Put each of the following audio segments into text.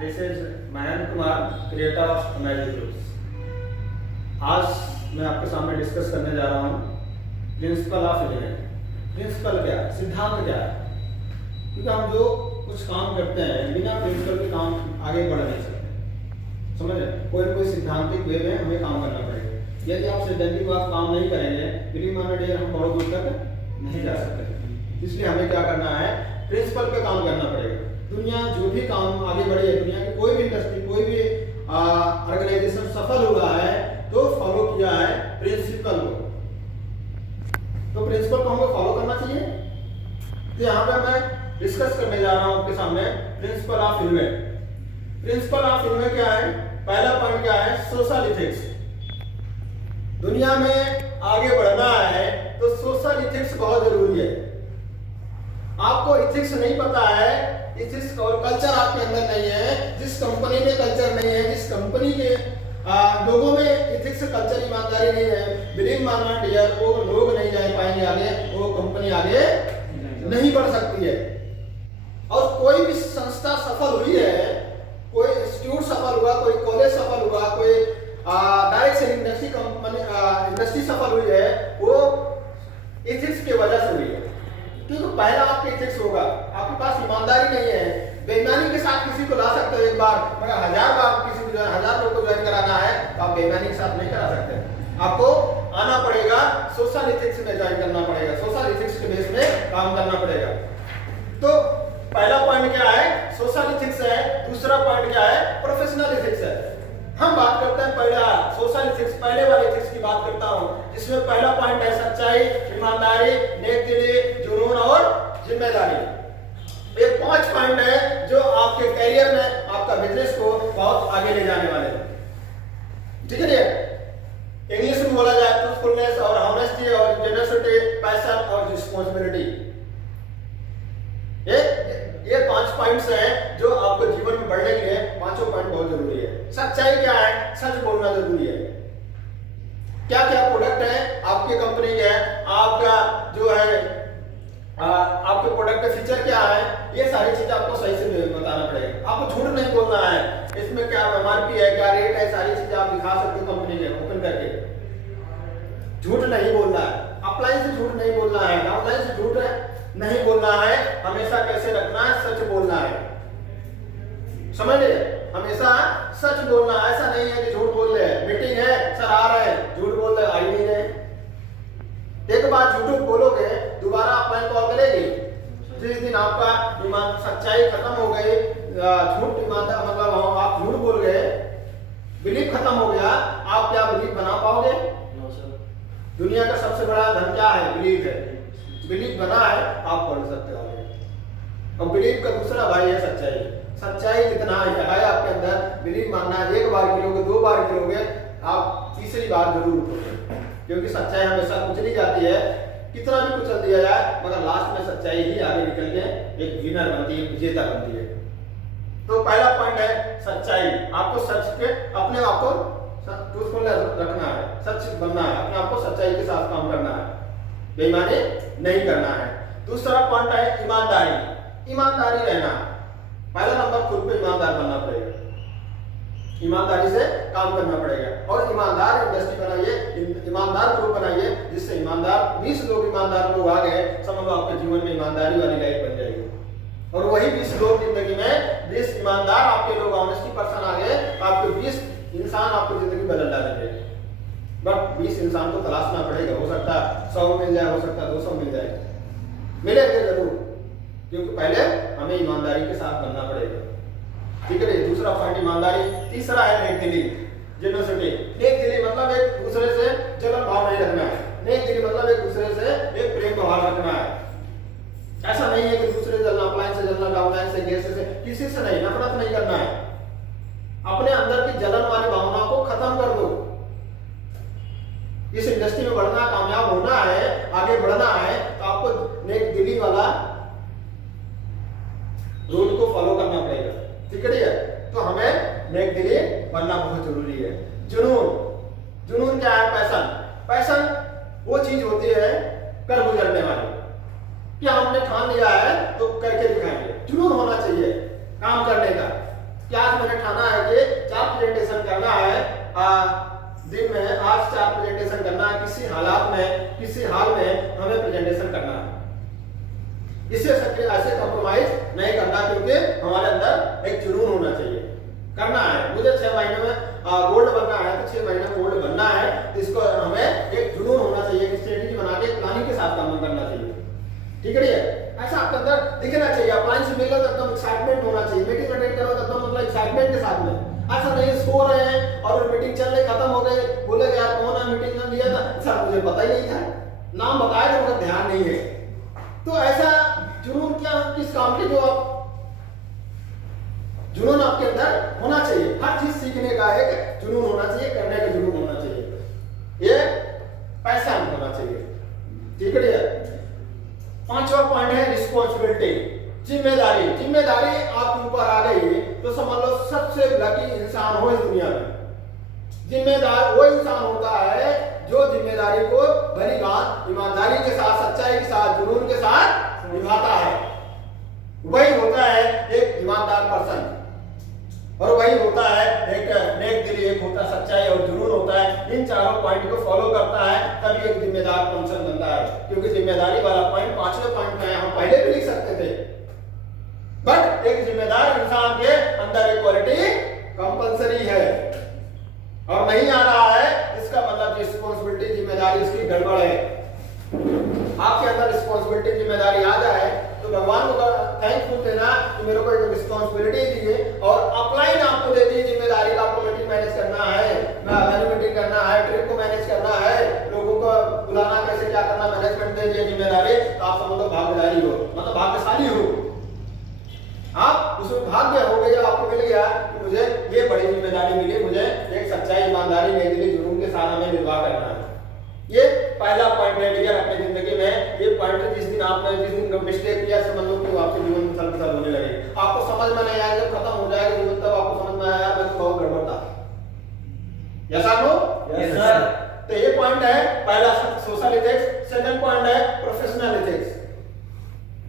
This is Mahendra Kumar, creator of magic groups. आज मैं आपके सामने डिस्कस करने जा रहा हूँ प्रिंसिपल ऑफ इवेंट। प्रिंसिपल क्या है, सिद्धांत क्या है? क्योंकि हम जो कुछ काम करते हैं बिना प्रिंसिपल के काम आगे बढ़ नहीं सकते। समझ रहे? कोई ना कोई सिद्धांतिक वे में हमें काम करना पड़ेगा। यदि आप सिद्धांतिक बात काम नहीं करेंगे, बिलीव माना डेयर हम बहुत दूर तक नहीं जा सकते। इसलिए हमें क्या करना है, प्रिंसिपल पे काम करना पड़ेगा। दुनिया जो भी काम आगे बढ़ी है, दुनिया की कोई भी इंडस्ट्री, कोई भी ऑर्गेनाइजेशन सफल हुआ है तो फॉलो किया है प्रिंसिपल को। तो प्रिंसिपल को हमें फॉलो करना चाहिए। तो यहाँ पे मैं डिस्कस करने जा रहा हूँ आपके सामने principle of invent. Principle of invent क्या है? पहला पॉइंट क्या है? Social ethics. दुनिया में आगे बढ़ना है तो सोशल इथिक्स बहुत जरूरी है। आपको इथिक्स नहीं पता है, इथिक्स और कल्चर आपके अंदर नहीं है, जिस कंपनी में कल्चर नहीं है, जिस कंपनी के लोगों में इथिक्स कल्चर ईमानदारी नहीं है, बिलीव माना डियर, वो लोग नहीं जा पाएंगे आगे, वो कंपनी आगे नहीं बढ़ सकती है। और कोई भी संस्था सफल हुई है, कोई इंस्टीट्यूट सफल हुआ, कोई कॉलेज सफल हुआ, कोई डायरेक्ट सेलिंग इंडस्ट्री सफल हुई है, वो इथिक्स की वजह से हुई है। क्योंकि पहला आपका इथिक्स होगा, आपके पास ईमानदारी नहीं है। बेईमानी के साथ किसी को ला सकते हो एक बार, मगर 1000 बार किसी को 1000 लोग को ज्वाइन कराना है तो आप बेईमानी के साथ नहीं करा सकते। आपको आना पड़ेगा, सोशल इथिक्स में ज्वाइन करना पड़ेगा, सोशल इथिक्स के बेस में काम करना पड़ेगा। तो पहला पॉइंट क्या है? सोशल इथिक्स है। दूसरा पॉइंट क्या है? प्रोफेशनल इथिक्स है। हम बात करते हैं पहला सोशल इथिक्स, पहले वाले इथिक्स की बात करता हूं, जिसमें पहला पॉइंट है सच्चाई, ईमानदारी, नेकदिली, जुनून और जिम्मेदारी। ये 5 पॉइंट है जो आपके करियर में, आपका बिजनेस को बहुत आगे ले जाने वाले हैं। ठीक है? इंग्लिश में बोला जाए ट्रूथफुलनेस और ऑनेस्टी और जेनरसिटी, पैशन और रिस्पांसिबिलिटी। ये 5 पॉइंट्स हैं जो आपको जीवन में बढ़ने के लिए पांचों पॉइंट बहुत जरूरी है। सच्चाई क्या है? सच बोलना जरूरी है। क्या क्या प्रोडक्ट है आपकी कंपनी के, आपका जो है आपके प्रोडक्ट का फीचर क्या है, ये सारी चीजें आपको सही से बताना पड़ेगा। आपको झूठ नहीं बोलना है, इसमें क्या एमआरपी है, क्या रेट है, सारी चीजें आप दिखा सकते हो कंपनी के ओपन करके। झूठ नहीं बोलना है, अपलाइन से झूठ नहीं बोलना है, डाउनलाइन से झूठ नहीं बोलना है। हमेशा कैसे रखना है? सच बोलना है। समझ लिए? हमेशा सच बोलना। ऐसा नहीं है कि झूठ बोल रहे हैं, मीटिंग है सर आ रहे हैं, झूठ बोल रहे आई नहीं रहे। एक बार झूठ बोलोगे दोबारा अपलाइन कॉल करेगी। जिस दिन आपका ईमान सच्चाई खत्म हो गई, झूठ ईमानदार मतलब आप झूठ बोल गए, बिलीफ खत्म हो गया, आप क्या बिलीफ बना पाओगे? दुनिया का सबसे बड़ा धन क्या है? बिलीफ है। बिलीफ बना है, आप पढ़ सकते हो। और बिलीफ का दूसरा भाई है सच्चाई। सच्चाई जितना है आपके अंदर, बिलीफ मानना, एक बार गिरोगे, 2 बार गिरोगे, आप तीसरी बार जरूर उठोगे। क्योंकि सच्चाई हमेशा कुचली जाती है, कितना भी कुचल दिया जाए, मगर लास्ट में सच्चाई ही आगे निकल के एक विनर बनती है, विजेता बनती है। तो पहला पॉइंट है सच्चाई। आपको सच के अपने आप को ट्रूथफुल रखना है, सच बनना है, अपने आप को सच्चाई के साथ काम करना है, बेईमानी नहीं करना है। दूसरा पॉइंट है ईमानदारी। ईमानदारी रहना। पहला नंबर खुद पे ईमानदार बनना पड़ेगा, ईमानदारी से काम करना पड़ेगा। और ईमानदार इंडस्ट्री बनाइए, ईमानदार ग्रुप बनाइए, जिससे ईमानदार 20 लोग ईमानदार लोग आ गए, समझ लो आपके जीवन में ईमानदारी वाली लाइफ बन जाएगी। और वही 20 लोग जिंदगी में 20 ईमानदार आपके लोग, ऑनेस्टी पर्सन आ गए, आपके 20 इंसान आपको जिंदगी बदल डालेंगे। बट 20 इंसान को तलाशना पड़ेगा। हो सकता है 100 मिल जाए, हो सकता है 200 मिल जाए, मिलेंगे जरूर, क्योंकि पहले हमें ईमानदारी के साथ बनना पड़ेगा। ठीक है? दूसरा पॉइंट ईमानदारी। तीसरा है नेकदिली, जेनरसिटी। नेकदिली मतलब एक दूसरे से जलन भाव नहीं रखना है। नेकदिली मतलब एक दूसरे से एक प्रेम भाव रखना है। ऐसा नहीं है कि दूसरे से जलना, अपलाइन से जलना, डाउनलाइन से, गैस से, किसी से नहीं, नफरत नहीं करना है। अपने अंदर की जलन वाली भावना को खत्म कर दो। इस इंडस्ट्री में बढ़ना, कामयाब होना है, आगे बढ़ना है, तो आपको नेकदिली वाला रूल को फॉलो करना पड़ेगा। ठीक है? तो हमें नेकदिली बनना बहुत जरूरी है। जुनून। जुनून क्या है? पैशन। पैशन वो चीज होती है कर गुजरने वाली, कि हमने ठान लिया है तो करके दिखाएंगे। जुनून होना चाहिए काम करने का, कि आज मैंने ठाना है कि 4 प्रेजेंटेशन करना है दिन में, आज 4 प्रेजेंटेशन करना है, किसी हालात में, किसी हाल में हमें प्रेजेंटेशन करना है। इससे ऐसे कॉम्प्रोमाइज नहीं करना, क्योंकि हमारे अंदर एक जुनून होना चाहिए, करना है। मुझे 6 महीने में गोल्ड बनना है तो 6 महीने में गोल्ड बनना है, तो इसको हमें एक जुनून होना चाहिए, एक स्ट्रेटेजी बना के प्लानिंग के साथ काम करना चाहिए। ठीक है, ऐसा आपके अंदर दिखना चाहिए। अपलाइन से मिलो तो एकदम एक्साइटमेंट होना चाहिए, मीटिंग अटेंड करो तो एकदम मतलब एक्साइटमेंट के साथ में। ऐसा नहीं सो रहे हैं और मीटिंग चल रही खत्म हो गई, बोले यार कौन है मीटिंग में लिया था, सर मुझे पता ही नहीं था, नाम बताया तो मुझे ध्यान नहीं है। तो ऐसा जुनून क्या, किस काम के, जो आप जुनून आपके अंदर होना चाहिए। हर चीज सीखने का एक जुनून होना चाहिए, करने का जुनून होना चाहिए, ये पैशन होना चाहिए। ठीक है, 5वां पॉइंट है रिस्पॉन्सिबिलिटी, जिम्मेदारी। जिम्मेदारी आपके ऊपर आ गई तो समझ लो सबसे लकी इंसान हो इस दुनिया में। जिम्मेदार वो इंसान होता है जो जिम्मेदारी को भली बात ईमानदारी के साथ, सच्चाई के साथ, जुनून के साथ निभाता है। वही होता है एक ईमानदार पर्सन, और वही होता है एक नेक दिली, एक होता है सच्चाई और जुनून होता है। इन चारों पॉइंट को फॉलो करता है तभी एक जिम्मेदार पर्सन बनता है। क्योंकि जिम्मेदारी वाला पॉइंट 5वें पॉइंट में हम पहले भी लिख सकते थे, बट एक जिम्मेदार इंसान के अंदर एक क्वालिटी कंपलसरी है और नहीं आ रहा है, इसका मतलब रिस्पॉन्सिबिलिटी, जिम्मेदारी इसकी गड़बड़ है। आपके अंदर रिस्पॉन्सिबिलिटी, जिम्मेदारी आ जाए तो भगवान को थैंकफुल देना कि मेरे को एक रिस्पॉन्सिबिलिटी दी है और अपलाइन आपको दे दी जिम्मेदारी का। आपको मीटिंग मैनेज करना है, मीटिंग करना है, ट्रिप को मैनेज करना है, लोगों को बुलाना, कैसे क्या करना, मैनेजमेंट दे दिया जिम्मेदारी, तो आप समझ लो भाग्यशाली हो, मतलब भाग्यशाली हो। आप उसमें भाग्य हो गया, आपको मिल गया कि मुझे ये बड़ी जिम्मेदारी मिली, मुझे एक सच्चाई, ईमानदारी, नेक दिली, जुनून के साथ हमें निर्वाह करना है। ये पहला पॉइंट है डियर अपनी जिंदगी में। ये पॉइंट जिस दिन आपने मिस्टेक किया, समझ लो कि आपके जीवन में सल होने लगे, आपको समझ में नहीं आएगा, जब खत्म हो जाएगा जीवन तब आपको समझ में आया मैं तो बहुत गड़बड़ था। यस और नो? Yes sir. तो ये पॉइंट है पहला, सोशल एथिक्स। सेकंड पॉइंट है प्रोफेशनल एथिक्स।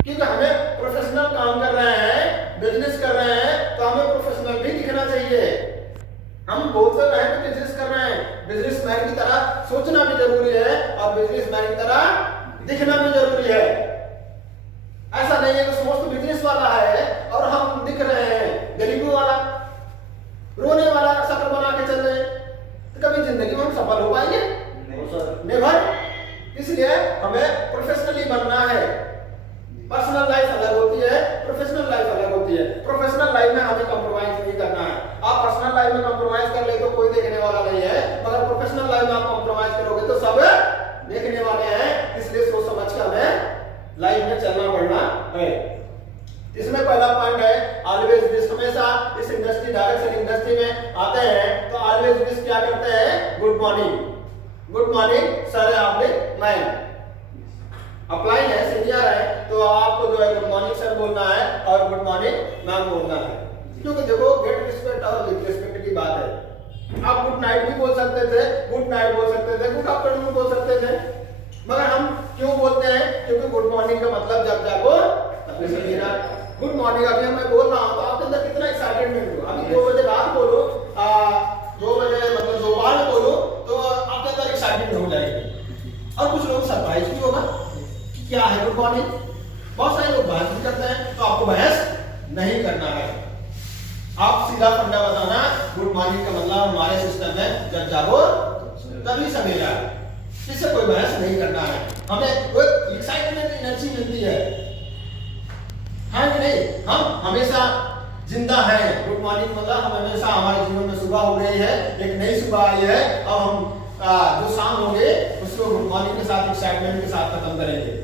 क्योंकि हमें प्रोफेशनल काम कर रहे हैं, बिजनेस कर रहे हैं, तो हमें प्रोफेशनल भी दिखना चाहिए। हम बोलते रहे तो बिजनेस कर रहे हैं, बिजनेसमैन की तरह सोचना भी जरूरी है और बिजनेसमैन की तरह दिखना भी जरूरी है। ऐसा नहीं है कि समझ तो बिजनेस वाला है और हम दिख रहे हैं गरीबों वाला, रोने वाला शक्ल बना के चल रहे हैं, तो कभी जिंदगी में हम सफल हो पाएंगे? नेवर। इसलिए हमें प्रोफेशनली बनना है। पर्सनल लाइफ अलग होती है, प्रोफेशनल लाइफ अलग होती है। प्रोफेशनल लाइफ में हमें कॉम्प्रोमाइज नहीं करना है। आप पर्सनल लाइफ में कॉम्प्रोमाइज कर ले तो कोई देखने वाला नहीं है, मगर प्रोफेशनल लाइफ में आप कॉम्प्रोमाइज करोगे तो सब देखने वाले हैं। इसलिए सोच समझ कर हमें लाइफ में चलना पड़ना है। इसमें पहला पॉइंट है ऑलवेज विश। हमेशा इस इंडस्ट्री, डायरेक्शन इंडस्ट्री में आते हैं तो ऑलवेज विश क्या करते हैं? Good morning, good morning sir, आपने मैम अपलाइन है, सीनियर है, तो आपको जो है गुड मॉर्निंग सर बोलना है और गुड मॉर्निंग मैम बोलना है। क्योंकि देखो गेट रिस्पेक्ट और विद रिस्पेक्ट की बात है। आप गुड नाइट भी बोल सकते थे, गुड नाइट बोल सकते थे, गुड आफ्टरनून बोल सकते थे, मगर हम क्यों बोलते हैं? क्योंकि गुड मॉर्निंग का मतलब जब जागो तब सवेरा। गुड मॉर्निंग अभी मैं बोल रहा हूं तो आपके अंदर कितना एक्साइटमेंट हो। अभी 2 बजे रात बोलो, 2 बजे मतलब दोपहर में बोलो तो आपके अंदर एक्साइटमेंट हो जाएगी और कुछ लोग सरप्राइज भी होगा क्या है गुड मॉर्निंग। बहुत सारे लोग बहस भी करते हैं, तो आपको बहस नहीं करना है। आप सीधा फंडा बताना, गुड मॉर्निंग का मतलब हमारे सिस्टम में जब जागो तभी सवेरा, इससे कोई बहस नहीं करना है। हमें कोई एक्साइटमेंट, एनर्जी मिलती है, हाँ कि नहीं? हम हमेशा जिंदा हैं। गुड मॉर्निंग मतलब हम हमेशा, हमारे जीवन में सुबह हो गई है, एक नई सुबह आई है, और हम जो शाम होंगे उसको गुड मॉर्निंग के साथ, एक्साइटमेंट के साथ खत्म करेंगे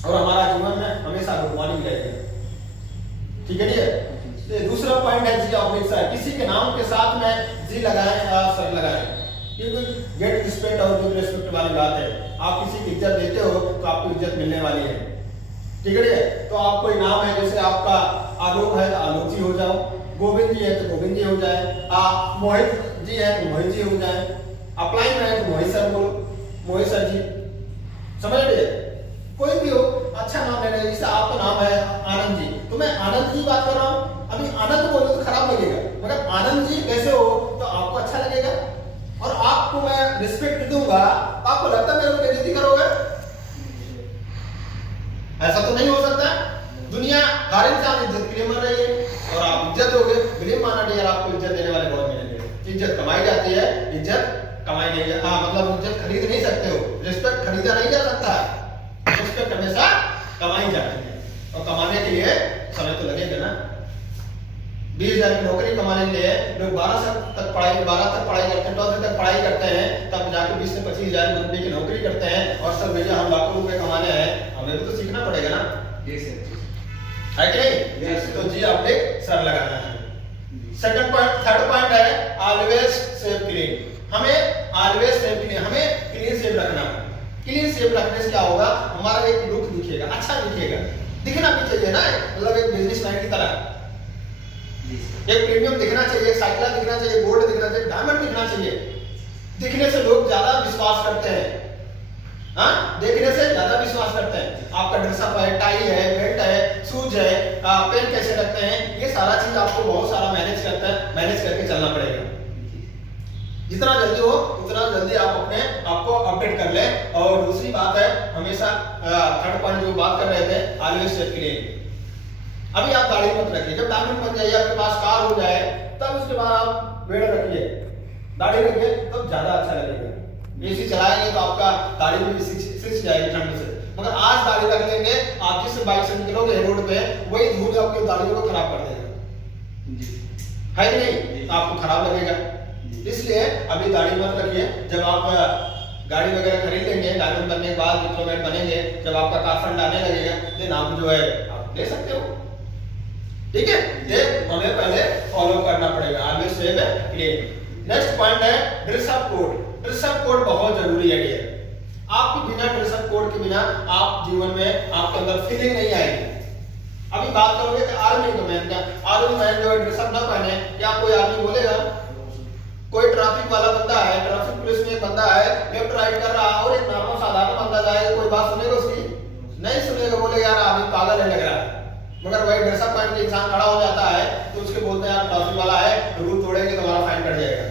और हमारा जीवन में हमेशा गुड मॉर्निंग रहेगी। ठीक है जी? दूसरा पॉइंट है जी ऑब्लिक सर। किसी के नाम के साथ में जी लगाएं या सर लगाएं, क्योंकि गेट रिस्पेक्ट और विद रिस्पेक्ट वाली बात है। आप किसी की इज्जत देते हो तो आपको इज्जत मिलने वाली है। ठीक है? तो आपको इनाम है, जैसे आपका आलोक है तो आलोक जी हो जाओ, गोविंद जी है तो गोविंद जी हो जाए, मोहित जी है तो मोहित जी हो जाए, अपलाइन है तो मोहित सर बोलो, मोहित सर जी, समझ रहे? कोई भी हो, अच्छा नाम लेना। जैसे आपका नाम है आनंद जी, तो मैं आनंद जी बात कर रहा हूँ, अभी आनंद बोलो तो खराब लगेगा, रिस्पेक्ट दूंगा तो आपको लगता है मेरे को बेइज्जती करोगे? ऐसा तो नहीं हो सकता। दुनिया हर इंसान इज्जत के लिए मर रही है और आप इज्जत दोगे, बिलीव माना नहीं यार, आपको इज्जत देने वाले बहुत मिलेंगे। इज्जत कमाई जाती है, इज्जत कमाई नहीं, हाँ मतलब इज्जत खरीद नहीं सकते हो, रिस्पेक्ट खरीदा नहीं जा सकता है, रिस्पेक्ट हमेशा कमाई जाती है और कमाने के लिए समय तो लगेगा ना। 20,000 की नौकरी कमाने के लिए लोग 12 तक पढ़ाई करते हैं, 12 तक पढ़ाई करते हैं, तब जाके 20 से 25,000 रुपए की नौकरी करते हैं और सर भैया हम लाखों रुपए कमाने हैं, हमें भी तो सीखना पड़ेगा ना, है कि नहीं? तो जी आप एक सर लगाना है। सेकंड पॉइंट, थर्ड पॉइंट है ऑलवेज सेव क्लीन। हमें ऑलवेज सेव क्लीन, हमें क्लीन सेव रखना है। क्लीन सेव रखने से क्या होगा, हमारा एक लुक दिखेगा, अच्छा दिखेगा, दिखना भी चाहिए ना, मतलब एक बिजनेसमैन की तरह एक प्रीमियम दिखना चाहिए, साइकिल दिखना चाहिए, गोल्ड दिखना चाहिए, डायमंड दिखना चाहिए। दिखने से लोग ज्यादा विश्वास करते हैं, हाँ देखने से ज्यादा विश्वास करते हैं। आपका ड्रेसअप है, टाई है, बेल्ट है, शूज है, पेन कैसे रखते हैं, ये सारा चीज आपको बहुत सारा मैनेज करके चलना पड़ेगा। जितना जल्दी हो उतना जल्दी आप अपने आपको अपडेट कर ले। और दूसरी बात है, हमेशा थर्ड पॉइंट जो बात कर रहे थे ऑलवेज सेव क्लीन। अभी आप दाढ़ी मत रखिए, जब डायमंड बन जाइए, आपके पास कार हो जाए, तब उसके बाद आप बेड़ रखिए, दाढ़ी रखिए, तब ज्यादा अच्छा लगेगा। एसी चलाएंगे तो आपका दाढ़ी भी सिच जाएगी ठंड से, मगर आज दाढ़ी रख लेंगे, आप जिस बाइक से निकलोगे रोड पे, वही धूल आपकी दाढ़ी को खराब कर देगा, है कि नहीं? तो आपको खराब लगेगा। इसलिए अभी दाढ़ी मत रखिए। जब आप गाड़ी वगैरह खरीद लेंगे, डायमंड बनने के बाद, डिप्लोमेट बनेंगे, जब आपका कार फंड आने लगेगा, देन आप जो है आप ले सकते हो, ठीक है? ये हमें पहले फॉलो करना पड़ेगा, always save clean. Next point है ड्रेसअप कोड। ड्रेसअप कोड बहुत जरूरी है डियर। आपके बिना ड्रेसअप कोड के बिना आप जीवन में आपके अंदर फीलिंग नहीं आएगी। अभी बात करोगे कि आर्मी मैन का, आर्मी मैन जो है ड्रेसअप ना पहने, क्या कोई आर्मी बोलेगा? कोई ट्रैफिक वाला बंदा है, ट्रैफिक पुलिस में एक बंदा है, लेफ्ट राइट कर रहा है और एक नॉर्मल साधारण बंदा जाएगा, कोई बात सुनेगा उसकी? नहीं सुनेगा, बोलेगा यार आदमी पागल है लग रहा है। मगर वही ड्रेसअप पहन के इंसान खड़ा हो जाता है तो उसके बोलते हैं यार ट्रैफिक वाला है, रूल तोड़ेंगे तो हमारा फाइन कट जाएगा।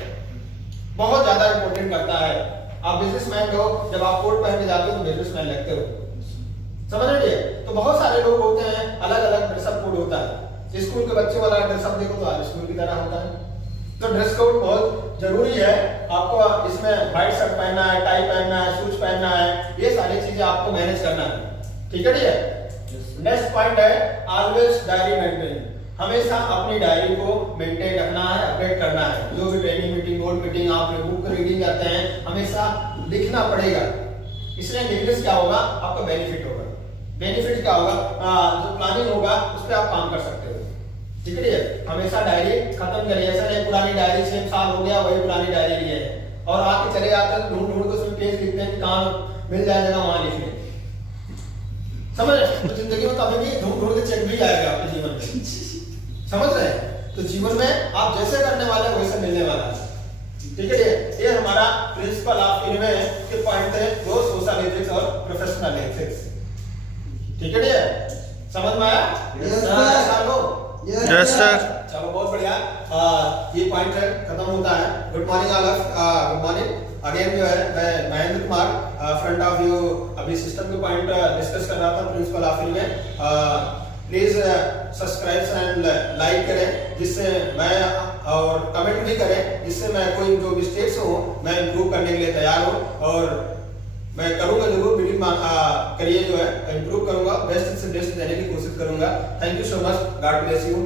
बहुत ज्यादा इंपॉर्टेंट करता है। आप बिजनेसमैन हो, जब आप कोट पहन के जाते हो तो बिजनेसमैन लगते हो, समझ रहे हैं? तो बहुत सारे लोग होते हैं, अलग अलग ड्रेसअप कोड होता है। स्कूल के बच्चे वाला ड्रेसअप देखो तो स्कूल की तरह होता है। तो ड्रेस कोड बहुत जरूरी है। आपको इसमें व्हाइट शर्ट पहनना है, टाई पहनना है, शूज पहनना है, ये सारी चीजें आपको मैनेज करना है, ठीक है डियर? नेक्स्ट पॉइंट है ऑलवेज डायरी मेंटेन। हमेशा अपनी डायरी को मेंटेन रखना है, अपडेट करना है। जो भी ट्रेनिंग मीटिंग, बोर्ड मीटिंग, आप बुक रीडिंग करते हैं, हमेशा लिखना पड़ेगा। इसलिए लिखने से क्या होगा, आपका बेनिफिट होगा। बेनिफिट क्या होगा, जो प्लानिंग होगा उस पर आप काम कर सकते हो, ठीक है? हमेशा डायरी खत्म करिए। ऐसा नहीं पुरानी डायरी 6 साल हो गया वही पुरानी डायरी लिए है और आके चले जाते हैं, ढूंढ ढूंढ के उसमें पेज लिखते हैं कि कहाँ मिल जाए जगह वहां लिखने, समझ रहे? तो जिंदगी में कभी भी ढूंढ ढूंढ के चेक भी आएगा आपके जीवन में, समझ रहे हैं? तो जीवन में आप जैसे करने वाले वैसे मिलने वाला है, ठीक है? ये हमारा प्रिंसिपल ऑफ इनवेस्ट के पॉइंट थे, दो सोशल एथिक्स और प्रोफेशनल एथिक्स, ठीक है? समझ में आया? Yes sir. चलो बहुत बढ़िया। ये पॉइंट है खत्म होता है। Good morning all of, good morning again. जो है मैं Mahendra Kumar front of you अभी सिस्टम के पॉइंट डिस्कस कर रहा था प्रिंसिपल ऑफ यू में। प्लीज सब्सक्राइब एंड लाइक करें जिससे मैं, और कमेंट भी करें जिससे मैं कोई जो मिस्टेक्स हो मैं इम्प्रूव करने के लिए तैयार हूँ और मैं करूंगा जरूर। बिलीव करिए, जो है इम्प्रूव करूंगा, बेस्ट से बेस्ट देने की कोशिश करूंगा। Thank you so much, God bless you.